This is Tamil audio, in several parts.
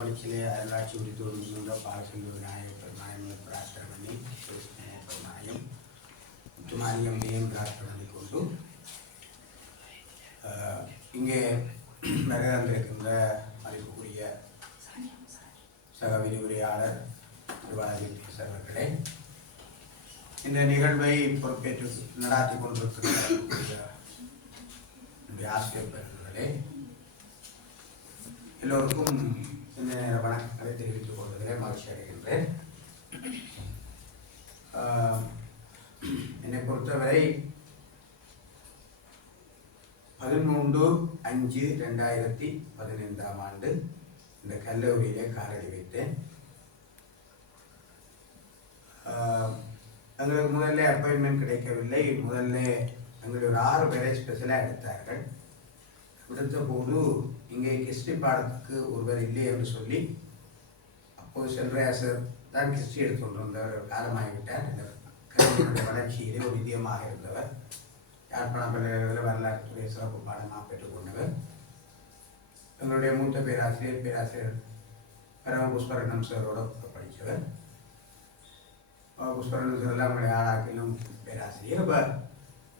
பயிற்சியிலே அருளாட்சி உரித்து வருகின்ற பாலசெல்வ விநாயகர் பெருமானை பிரார்த்தனை பண்ணி பெருமாயம் பெருமானையும் முத்துமாரியம்மையும் பிரார்த்தனை பண்ணி கொண்டு ஆஹ், இங்கே வருகின்ற மதிப்புக்குரிய சக விரிவுரையாளர் திருவாதித்ய அவர்களே இந்த நிகழ்வை பொறுப்பேற்று நடாத்தி கொண்டிருக்கிற ஆசிரியர் பெருமக்களே எல்லோருக்கும் இந்த வணக்கங்களை தெரிவித்துக் கொள்கிறேன் மகிழ்ச்சி அடைகின்றேன். என்னை பொறுத்தவரை பதிமூன்று அஞ்சு ரெண்டாயிரத்தி பதினைந்தாம் ஆண்டு இந்த கல்லூரியிலே காலடி வைத்தேன். எங்களுக்கு முதல்ல அப்பாயின்மெண்ட் கிடைக்கவில்லை. முதல்ல எங்களுடைய ஒரு ஆறு பேரை ஸ்பெஷலாக எடுத்தார்கள். எடுத்த போது இங்கே கிறிஸ்டி பாடத்துக்கு ஒருவர் இல்லை என்று சொல்லி அப்போது செல்வராசர் தான் கிறிஸ்டி எடுத்து வந்தவர் காலமாகிவிட்டார். இந்த கல்வியினுடைய வளர்ச்சியிலே ஒரு வித்தியமாக இருந்தவர். யாழ்ப்பாணம் பல்கலைக்கழக வரலாற்றுத்துறை சிறப்பு பாடமாக பெற்றுக்கொண்டவர் எங்களுடைய மூத்த பேராசிரியர் பேராசிரியர் பரம புஷ்பரணம் சாரோட படித்தவர். புஷ்பரணம் சார் எல்லாம் எங்களுடைய ஆளாக்கிலும் பேராசிரியர். இப்போ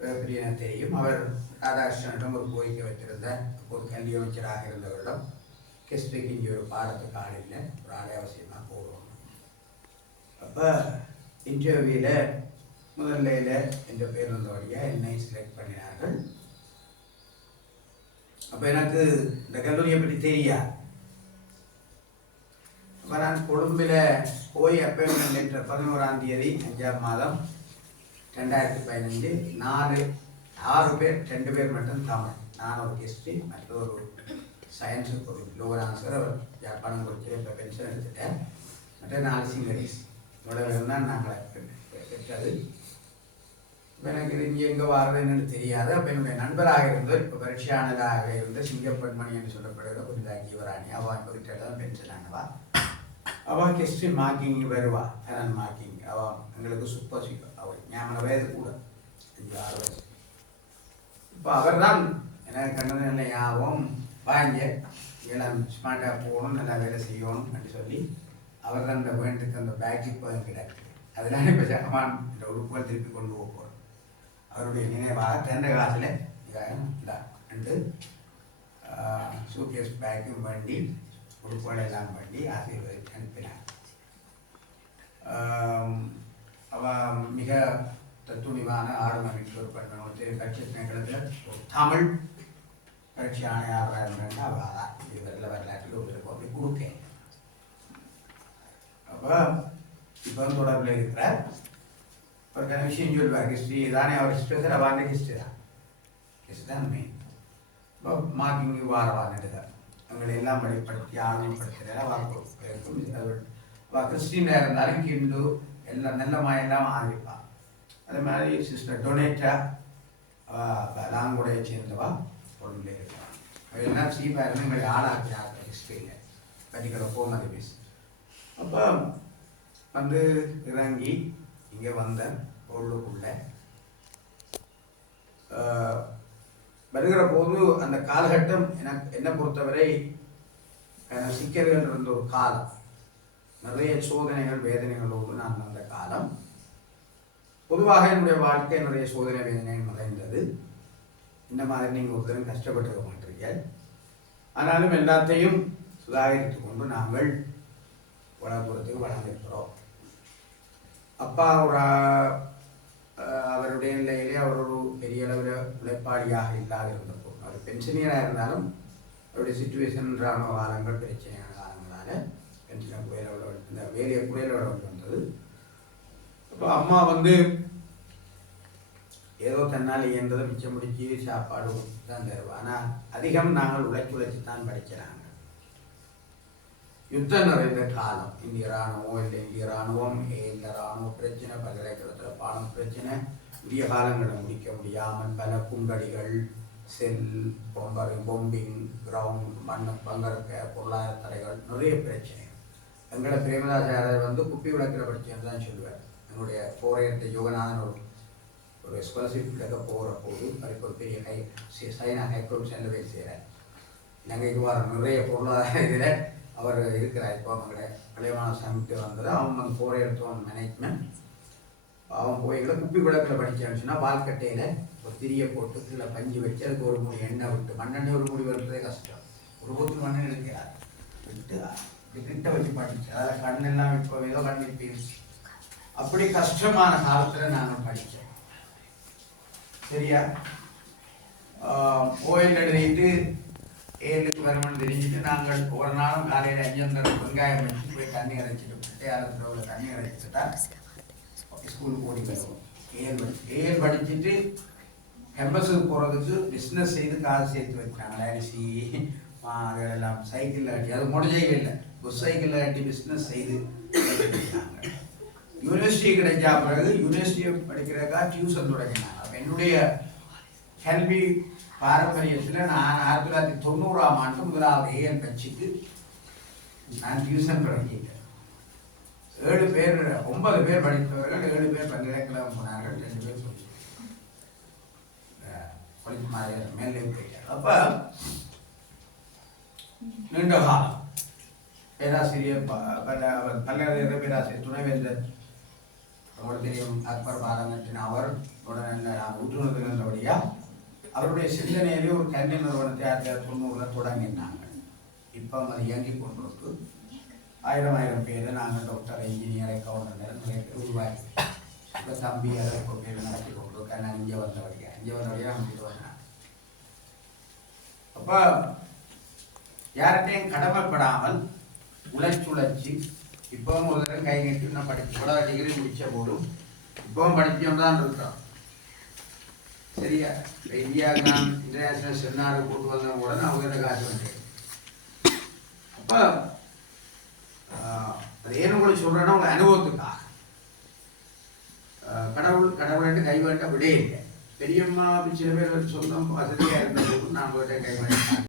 பெரிய தெரியும் அவர் ராதாகிருஷ்ணனிடம் ஒரு கோரிக்கை வச்சிருந்த ஒரு கல்வி அமைச்சராக இருந்தவரிடம் கெஸ்டுக்கு இங்கே ஒரு பாடத்துக்கு ஆள் இல்லை. ஒரு ஆளை அவசியமாக போடுவோம். அப்போ இன்டர்வியூவில் முதல்லையில் என்ற பேர் வந்தபடியாக என்னை செலக்ட் பண்ணினார்கள். அப்போ எனக்கு இந்த கல்லூரியை பற்றி தெரியா? அப்போ நான் கொழும்பில் போய் அப்பாயின்மெண்ட் லெட்டர் பதினோராம் தேதி அஞ்சாம் மாதம் ரெண்டாயிரத்தி பதினஞ்சு நாலு ஆறு பேர் ரெண்டு பேர் மட்டும் தமிழ். நான் ஒரு ஹிஸ்ட்ரி மற்றொரு சயின்ஸுக்கு ஒரு லோவர் ஆன்சர் அவர் ஜப்பானம் கொடுத்து இப்போ பென்ஷன் எடுத்துட்டேன் மற்ற நாலு சிங்கரிஸ் இவ்வளவு தான் நாங்கள் பெற்றது. இப்போ எனக்கு இது இங்கே எங்கே வர்றதுன்னு தெரியாது. அப்போ என்னுடைய நண்பராக இருந்து இப்போ பரீட்சையானதாக இருந்த சிங்கப்பெண்மணி என்று சொல்லப்படுகிற புதிதாக ஜீவராணி அவள் இப்போ கிட்ட தான் பென்ஷன் ஆனவா? அவள் ஹிஸ்ட்ரி மார்க்கிங் வருவா. கரண்ட் மார்க்கிங் அவன் எங்களுக்கு சுப்பசிக்க சீக்கிரம் அவள் ஞாபக வயது கூட அஞ்சு ஆறு வயசு இப்போ அவர் தான் எனக்கு கண்டது நல்ல ஞாபகம் வாங்க எல்லாம் ஸ்மார்ட்டாக போகணும் நல்லா வேலை செய்யணும் அப்படின்னு சொல்லி அவர் தான் அந்த வேண்டுக்கு அந்த பேக்கு இப்போ கிடையாது அதனால இப்போ ஜகமான் இந்த உடுப்புகள் திருப்பி கொண்டு போக போகிறோம் அவருடைய நினைவாக திறந்த காசில் இந்த ரெண்டு சூட்கேஸ் பேக்கும் வண்டி உடுப்புகள் எல்லாம் வண்டி ஆசீர்வதி அனுப்பினார் ஆம், அவ மிக தத்துணிவான ஆளுமைக்கு ஒரு பெண்மணி கட்சி நேரத்தில் ஒரு தமிழ் கட்சி ஆணையாளராக இருந்தாங்க அவ அதான் இது வரல வரலாற்றில் ஒரு அப்படி கொடுக்கேன் அப்போ இப்போ வந்து தொடர்பில் இருக்கிறார் ஒரு சில விஷயம் சொல்லுவார் ஹிஸ்ட்ரி தானே அவர் ஸ்பெஷல் அவாண்ட ஹிஸ்ட்ரி தான் ஹிஸ்ட்ரி தான் மெயின் இப்போ மார்க்கிங் வாரவான் எடுத்தார் எங்களை எல்லாம் வெளிப்படுத்தி ஆளுமைப்படுத்துகிற அவ கிறிஸ்டினாக இருந்தாலும் கிண்டு எல்லாம் நல்ல மாயெல்லாம் ஆரம்பிப்பான் அதே மாதிரி சிஸ்டர் டொனேட்டா லாங்குடைய சேர்ந்தவா பொருள் இருப்பான் அதெல்லாம் சீப்பாக இருந்து எங்களை ஆளாக்கிறாங்க ஹிஸ்ட்ரியில் பர்டிகுலர் போனது பீஸ் அப்போ வந்து இறங்கி இங்கே வந்தேன் பொருளுக்குள்ள வருகிற போது அந்த காலகட்டம் எனக்கு என்னை பொறுத்தவரை சிக்கல்கள் இருந்த ஒரு காலம் நிறைய சோதனைகள் வேதனைகளோடு நான் வந்த காலம். பொதுவாக என்னுடைய வாழ்க்கை நிறைய சோதனை வேதனைகள் நிறைந்தது. இந்த மாதிரி நீங்கள் ஒருத்தரும் கஷ்டப்பட்டிருக்க மாட்டீங்க ஆனாலும் எல்லாத்தையும் சுதாகரித்து கொண்டு நாங்கள் வளர்ப்புறத்துக்கு வளர்ந்திருக்கிறோம். அப்பா ஒரு அவருடைய நிலையிலே அவர் ஒரு பெரிய அளவில் உழைப்பாளியாக இல்லாத இருந்தப்போ அவர் பென்ஷனியராக இருந்தாலும் அவருடைய சுச்சுவேஷன் ராணுவ காலங்கள் பிரச்சனையாக பென்ஷனை குறையில இந்த வேலையை குறையில வந்தது. அப்போ அம்மா வந்து ஏதோ தன்னால் இயன்றதை மிச்சம் முடிச்சு சாப்பாடு தான் தருவா. ஆனால் அதிகம் நாங்கள் உழைச்சி உழைச்சி தான் படிக்கிறாங்க. யுத்தம் நிறைந்த காலம். இந்திய ராணுவம் இல்லை இந்திய ராணுவம் இந்த ராணுவ பிரச்சனை பல்கலைக்கழகத்தில் பாடம் பிரச்சனை. உரிய காலங்களில் முடிக்க முடியாமல் பல குண்டடிகள் செல் பொம்பர் பொம்பிங் கிரவுண்ட் மண் பங்கருக்க பொருளாதார தடைகள் நிறைய பிரச்சனை. எங்களோட பிரேமதாசாரர் வந்து குப்பி விளக்கிற படிச்சேன்னு தான் சொல்லுவார்? எங்களுடைய போரையத்தை யோகநாதன் ஒரு ஒரு ஸ்காலர்ஷிப் விளக்க போகிற போது அதுக்கு ஒரு பெரிய ஹை சைனா ஹைகோர்ட் சென்று போய் செய்கிறார் நாங்கள் வர நிறைய பொருளாதார இதில் அவர் இருக்கிறார். இப்போ அவங்களோட பழையமான சமைக்க வந்தது அவன் வந்து போகிற எடுத்தோம் மேனேஜ்மெண்ட் அவன் போய் எங்களை குப்பி குளத்தில் படிச்சான்னு சொன்னால் வால்கட்டையில் ஒரு திரியை போட்டு கீழே பஞ்சு வச்சு அதுக்கு ஒரு முடி எண்ணெய் விட்டு மண்ணெண்ணெய் ஒரு முடி வெட்டுறதே கஷ்டம். ஒரு ஊற்று மண்ணெண்ணெய் எடுக்கிறார். விட்டு கிட்ட வச்சு படிச்சு அதாவது கண்ணெல்லாம் இப்போ ஏதோ கண்ணு அப்படி கஷ்டமான காலத்தில் நாங்கள் படித்தோம் சரியா? கோயில் எழுதிட்டு ஏழுக்கு வருமானம் தெரிஞ்சுட்டு நாங்கள் ஒரு நாளும் காலையில் அஞ்சந்தர வெங்காயம் வச்சு போய் தண்ணி இறைச்சிட்டு பட்டையாளத்தில் உள்ள தண்ணி இறைச்சிட்டா ஸ்கூலுக்கு ஓடி வருவோம் ஏழு ஏழு படிச்சுட்டு கேம்பஸுக்கு போகிறதுக்கு பிஸ்னஸ் செய்து காசு சேர்த்து வச்சாங்களே அரிசி அதெல்லாம் சைக்கிளில் அடிச்சு அது முடிஞ்சே இல்லை புஸ் சைக்கிளில் பிஸ்னஸ் செய்து யூனிவர்சிட்டி கிடைச்சா பிறகு யூனிவர்சிட்டியை படிக்கிறதுக்காக டியூஷன் தொடங்கினாங்க. அப்போ என்னுடைய கல்வி பாரம்பரியத்தில் நான் ஆயிரத்தி தொள்ளாயிரத்தி தொண்ணூறாம் ஆண்டு முதலாவது ஏஎன் கட்சிக்கு நான் டியூஷன் தொடங்கிட்டேன். ஏழு பேர் ஒன்பது பேர் படித்தவர்கள் ஏழு பேர் பல்கலைக்கழகம் போனார்கள் ரெண்டு பேர் சொல்லி மேலே போயிட்டார் அப்போ நீண்ட காலம் பேராசிரியர் ப- பல்கலைக்கழக பேராசிரியர் துணைவேந்தர் உங்களுக்கு தெரியும் அக்பர் பாலமற்றின் அவர் உடனே நான் இருந்தபடியா அவருடைய சிந்தனையிலே ஒரு கல்வி நிறுவனத்தை ஆயிரத்தி தொள்ளாயிரத்தி தொண்ணூறில் தொடங்கினாங்க. இப்போ அது இயங்கி கொண்டிருக்கு. ஆயிரம் ஆயிரம் பேர் நாங்கள் டாக்டர் இன்ஜினியர் அக்கௌண்டன்ட் நிறைய உருவாக்கி இப்போ தம்பி அதை இப்போ பேர் நடத்தி கொண்டிருக்கேன் நான் இங்கே வந்தபடியா இங்கே வந்தபடியா நம்ம வந்தேன். அப்போ யார்கிட்டையும் கடமைப்படாமல் உழைச்சுழைச்சி இப்பவும் ஒரு தடவை கை கட்டி நான் படிச்சு கூட டிகிரி முடிச்ச போதும் இப்பவும் படிச்சோம் தான் இருக்கிறோம். சரியா? இப்ப இந்தியாவுக்கு நான் இன்டர்நேஷனல் செமினார் கூட்டு வந்தவங்க கூட நான் உயர்ந்த காசு வந்தேன் அப்போ அது ஏன்னு கூட சொல்கிறேன்னா உங்கள் அனுபவத்துக்காக. கடவுள் கடவுள்கிட்ட கை வேண்ட விடே பெரியம்மா சில பேர் சொந்தம் வசதியாக இருந்தபோது நான் உங்கள்கிட்ட கை வேண்டாம்